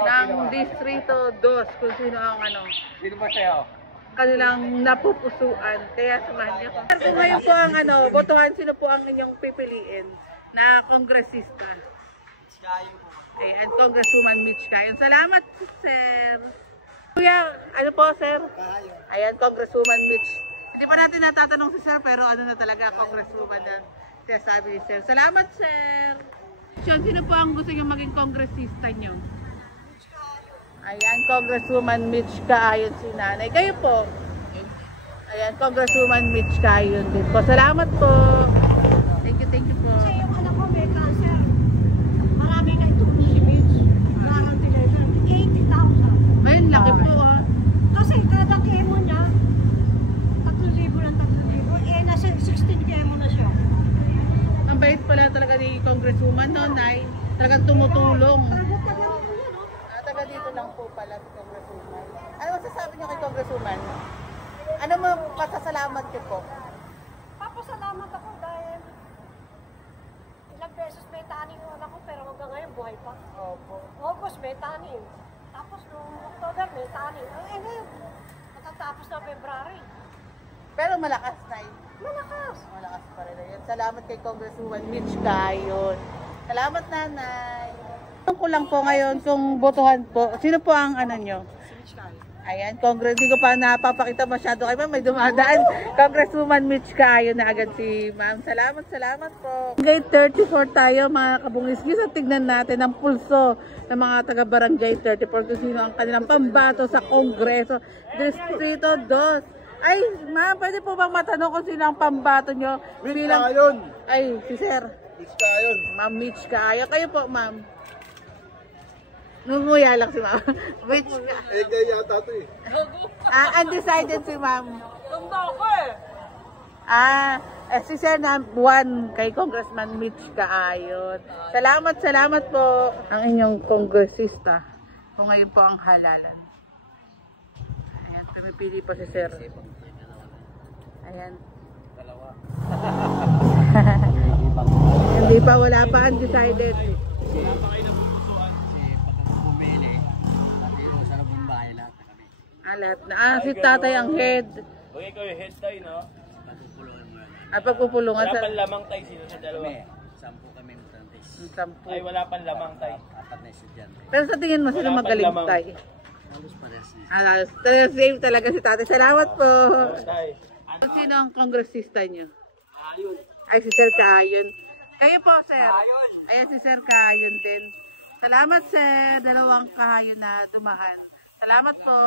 ng Distrito 2 kung sino ang ano. Sino ba sa'yo? Kanilang napupusuan. Kaya samahan niyo ko. Kung ngayon po ang ano, botohan, sino po ang inyong pipiliin na kongresista? Ayan, Congresswoman Mitch Cayon. Salamat, sir. Kuya, ano po, sir? Ayan, Congresswoman Mitch. Hindi pa natin natatanong si sir, pero ano na talaga, Congresswoman na siya sabi ni sir. Salamat, sir. Sino po ang gusto niyo maging kongresista niyo? Ayan, Congresswoman Mitch Cayon si nanay. Kayo po? Ayan, Congresswoman Mitch Cayon din po. Salamat po. Thank you po. Kasi yung anak ko may cancer. Marami na ito si Mitch. Guarantee letter. 80,000. Ayun, laki po ah. Kasi kada chemo niya, 3,000 ng 3,000. Eh, nasa 16 chemo na siya. Ang bait pala talaga ni Congresswoman, no, Nay? Talagang tumutulong. Taga dito lang po pala si Congresswoman. Ano masasabi niyo kay Congresswoman? Ano mo pasasalamat niyo po? Papasalamat ako dahil ilang beses may taning yung anak ko pero hanggang ngayon buhay pa. Opo. August may taning. Tapos noong October may taning. Eh ngayon, matatapos na February. Pero malakas, Nay. Malakas. Malakas pa rin yan. Salamat kay Congresswoman Mitch Cayon. Salamat, Nanay. Tanong ko lang po ngayon kung botohan po. Sino po ang ano nyo? Si Mitch Cayon. Ayan, Congress. Hindi ko pa napapakita masyado kay ma'am. May dumadaan. Congresswoman Mitch Cayon na agad si ma'am. Salamat po. Gate 34 tayo mga kabungis-gis at tignan natin ang pulso ng mga taga-barangay 34 kung sino ang kanilang pambato sa Kongreso. Distrito 2. Ay, ma'am, pwede po bang matanong kung sino ang pambato nyo? Mitch Cayon. Ay, si sir. Mitch Cayon. Ma'am Mitch Cayon. Kayo po, ma'am. Nunguya lang si ma'am. Mitch Cayon. Eh, kaya yata ito eh. Undecided si ma'am. Ganda ako Si sir na 1 kay Congressman Mitch Cayon. Salamat po ang inyong kongresista. Kung ngayon po ang halalan. Ayan, pumipili po si sir. Ayan. Hindi pa, wala pa undecided. Wala pa kayo napupusuan. Kasi pag bumili, pati yung sarap ng bahay lahat na kami. Lahat na. Si tatay ang head. Okay, ikaw yung head tayo, no? Pagpupulungan mo yan. At pagpupulungan Wala sa... pang lamang tayo, sino sa dalawa? Kami, 10 kami mutantes. 10. Ay, wala pang lamang tayo. 4 na estudyante. Pero sa tingin mo, sino Wala magaling pang lamang. tay? Halos parehas na. Same talaga si tatay. Salamat po. Tayo. Sino ang kongresista nyo? Ayun. Ay, si Sir Cayon. Kayo po, sir. Ayan si Sir Cayon din. Salamat, sir. 2 kahayon na dumaan. Salamat po.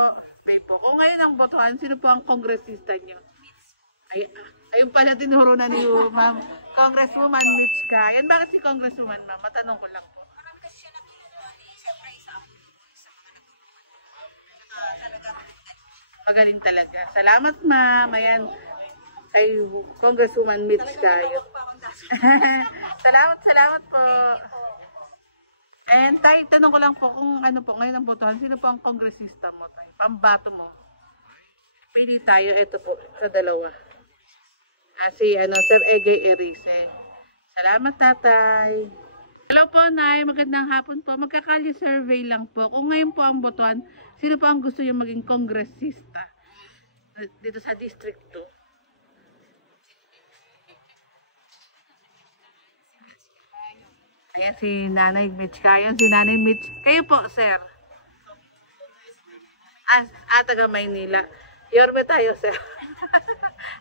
May po. Kung ngayon ang botohan, sino po ang kongresista nyo? Ay, ayun pala tinuro na ni ma'am. Congresswoman Mitch Cayon. Bakit si Congresswoman, ma'am? Matanong ko lang po. Marami kasi siya natulungan eh. Siyempre sa mga natulungan. Magaling talaga. Salamat, ma'am. Ayan. Kay Congresswoman Mitch Cayon. Salamat po. And tay, tanong ko lang po kung ano po ngayon ang botohan, sino po ang kongresista mo, tay? Pambato mo. Pili tayo, ito po, sa 2. Si Sir Egay Erice. Salamat, tatay. Hello po, Nay. Magandang hapon po. Magkakalye survey lang po. Kung ngayon po ang botohan, sino po ang gusto yung maging kongresista dito sa District 2? Ayan si Nanay Mitch Cayon. Si Nanay Mitch. Kayo po, sir. Taga Maynila. Yorme tayo, sir.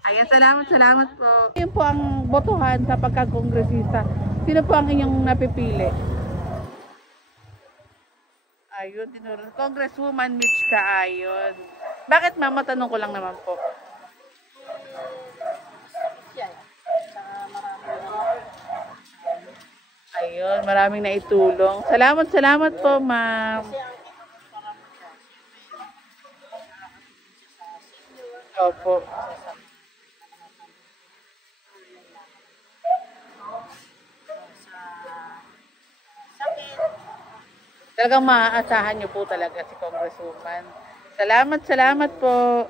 Ayan, salamat po. Yun po ang botohan sa pagkakongresista. Sino po ang inyong napipili? Ayun, tinuro. Congresswoman Mitch Cayon. Bakit, ma'am? Matanong ko lang naman po. Ayun, maraming naitulong. Salamat po, ma'am. Opo. Talagang maaasahan niyo po talaga si Congresswoman. Salamat po.